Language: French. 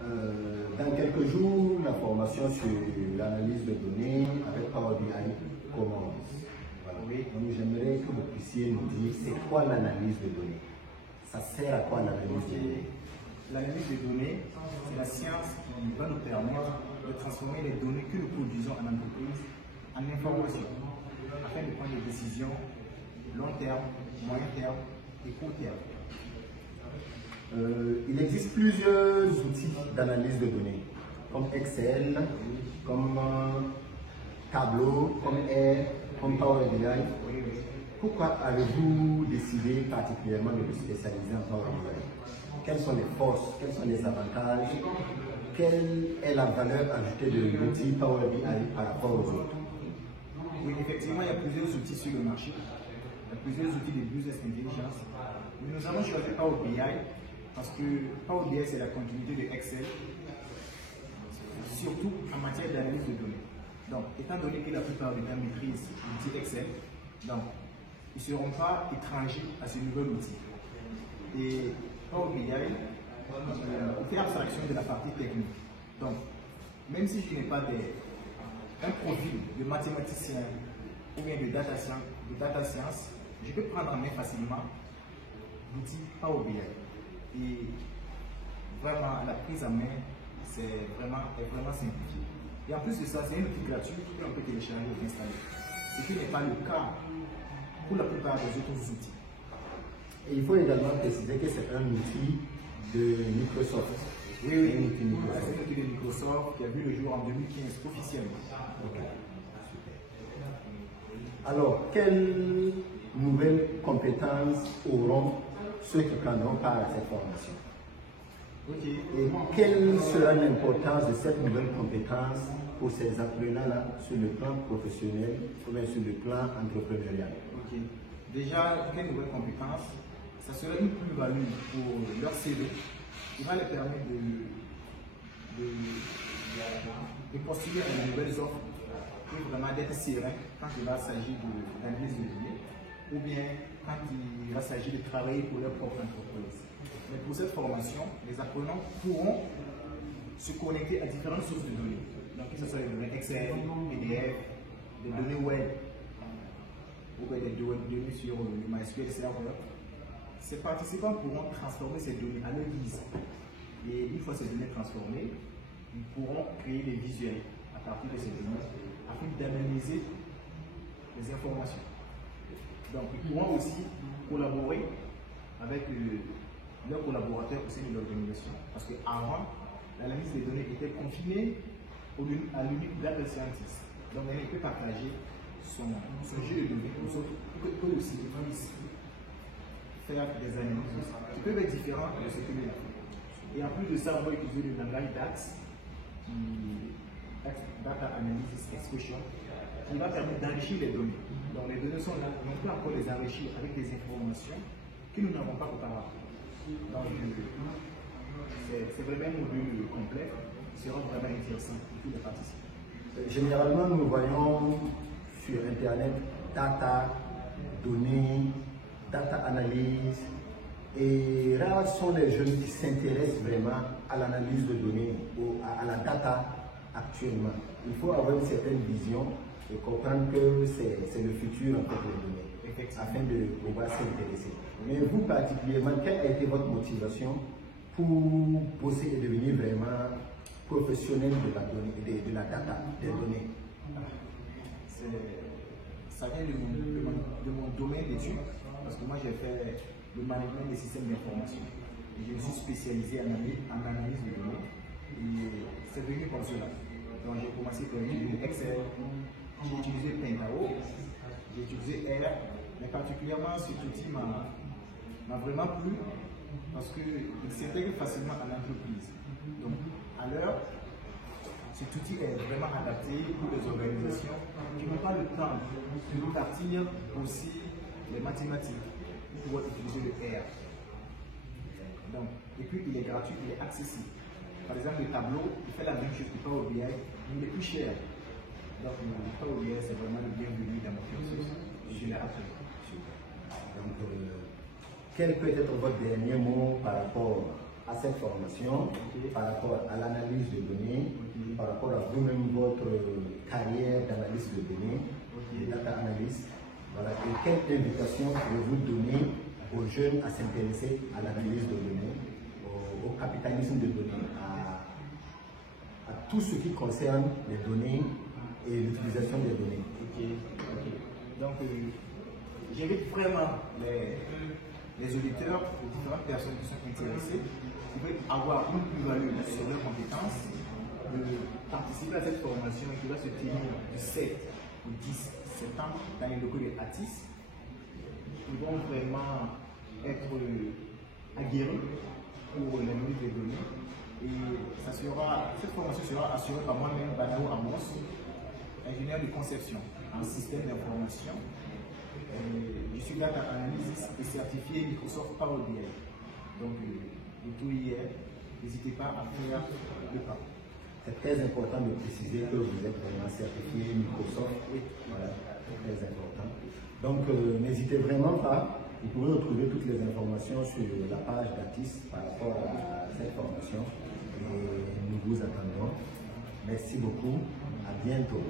Dans quelques jours, la formation sur l'analyse de données avec Power BI commence. Voilà. Oui. Donc j'aimerais que vous puissiez nous dire c'est quoi l'analyse de données. Ça sert à quoi l'analyse de données? L'analyse des données, c'est la science qui va nous permettre de transformer les données que nous produisons en entreprise en informations, afin de prendre des décisions long terme, moyen terme et court terme. Il existe plusieurs outils d'analyse de données, comme Excel, comme Tableau, comme R, comme Power BI. Pourquoi avez-vous décidé particulièrement de vous spécialiser en Power BI? Quelles sont les forces, quels sont les avantages, quelle est la valeur ajoutée de l'outil Power BI par rapport aux autres? Oui, effectivement, il y a plusieurs outils sur le marché. Il y a plusieurs outils de business intelligence. Mais nous avons choisi Power BI parce que Power BI, c'est la continuité de Excel, surtout en matière d'analyse de données. Donc, étant donné que la plupart des gens maîtrisent l'outil Excel, donc, ils ne seront pas étrangers à ce nouvel outil. Et Power BI, on fait abstraction de la partie technique. Donc, même si je n'ai pas un profil de mathématicien ou bien de data science, je peux prendre en main facilement l'outil Power BI. Et vraiment, la prise en main, est vraiment simplifiée. Et en plus de ça, c'est un outil gratuit que l'on peut télécharger et installer. Ce qui n'est pas le cas pour la plupart des autres outils. Et il faut également préciser que c'est un outil de Microsoft. Oui, c'est un outil de Microsoft qui a vu le jour en 2015 officiellement. Okay. Super. Alors, quelles nouvelles compétences auront ceux qui prendront part à cette formation? Okay. Et quelle sera l'importance de cette nouvelle compétence pour ces apprenants-là sur le plan professionnel ou bien sur le plan entrepreneurial? Okay. Déjà, quelle nouvelle compétence? Ça sera une plus-value pour leur CV qui va leur permettre de postuler à de nouvelles offres et vraiment d'être serein quand il va s'agir d'analyse de données ou bien quand il va s'agir de travailler pour leur propre entreprise. Mais pour cette formation, les apprenants pourront se connecter à différentes sources de données. Donc, que ce soit des données Excel, PDF, des données web ou des données sur le MySQL Server. Ces participants pourront transformer ces données à leur guise. Et une fois ces données transformées, ils pourront créer des visuels à partir de ces données afin d'analyser les informations. Donc, ils pourront aussi collaborer avec leurs collaborateurs au sein de l'organisation. Parce qu'avant, l'analyse des données était confinée à l'unique data scientist. Donc, elle peut partager son jeu de données aux autres pour aussi faire des analyses qui peuvent être différentes de ce que nous avons. Et en plus de ça, on va utiliser le langage DAX, Data Analysis Expression, qui va permettre d'enrichir les données. Donc les données sont là, on peut encore les enrichir avec des informations que nous n'avons pas auparavant. Donc c'est vraiment un module complet qui sera vraiment intéressant pour tous les participants. Généralement, nous voyons sur Internet data, données, data analyse, et rares sont les jeunes qui s'intéressent vraiment à l'analyse de données ou à la data actuellement. Il faut avoir une certaine vision et comprendre que c'est le futur en fait les données, afin de pouvoir s'intéresser. Mais vous particulièrement, quelle a été votre motivation pour bosser et devenir vraiment professionnel de la data, des données? Ça vient de mon domaine d'études, parce que moi j'ai fait le management des systèmes d'information. Je me suis spécialisé en analyse de données et c'est venu comme cela. Donc j'ai commencé par utiliser Excel, j'ai utilisé Pentaho, j'ai utilisé R, mais particulièrement cet outil m'a vraiment plu parce qu'il s'intègre facilement à l'entreprise. Donc à l'heure, cet outil est vraiment adapté pour les organisations qui n'ont pas le temps de partir aussi les mathématiques pour pouvoir utiliser le R. Donc, et puis il est gratuit, il est accessible. Par exemple, le tableau, il fait la même chose que Power BI, mais il est plus cher. Donc, le Power BI, c'est vraiment le bienvenu dans mon cursus. Je l'ai appris. Donc, quel peut être votre dernier mot par rapport à cette formation, par rapport à l'analyse de données, par rapport à vous-même, votre carrière d'analyse de données, data analyst. Voilà. Et quelle invitation pouvez-vous donner aux jeunes à s'intéresser à l'analyse de données, au capitalisme de données, à tout ce qui concerne les données et l'utilisation des données? Donc, j'invite vraiment les auditeurs, les différentes personnes qui sont intéressées, qui veulent avoir une plus-value sur leurs compétences, de participer à cette formation qui va se tenir du 7 au 10 septembre dans les locaux de ATIS. Ils vont vraiment être aguerris pour l'analyse des données. Et cette formation sera assurée par moi-même, Banao Amos, ingénieur de conception en système d'information. Je suis data analyst et certifié Microsoft Power BI. Donc, le tout y est. N'hésitez pas à faire le pas. C'est très important de préciser que vous êtes vraiment certifié Microsoft. Oui, voilà, c'est très important. Donc, n'hésitez vraiment pas. Vous pouvez retrouver toutes les informations sur la page d'ATIS par rapport à cette formation. Et nous vous attendons. Merci beaucoup. À bientôt.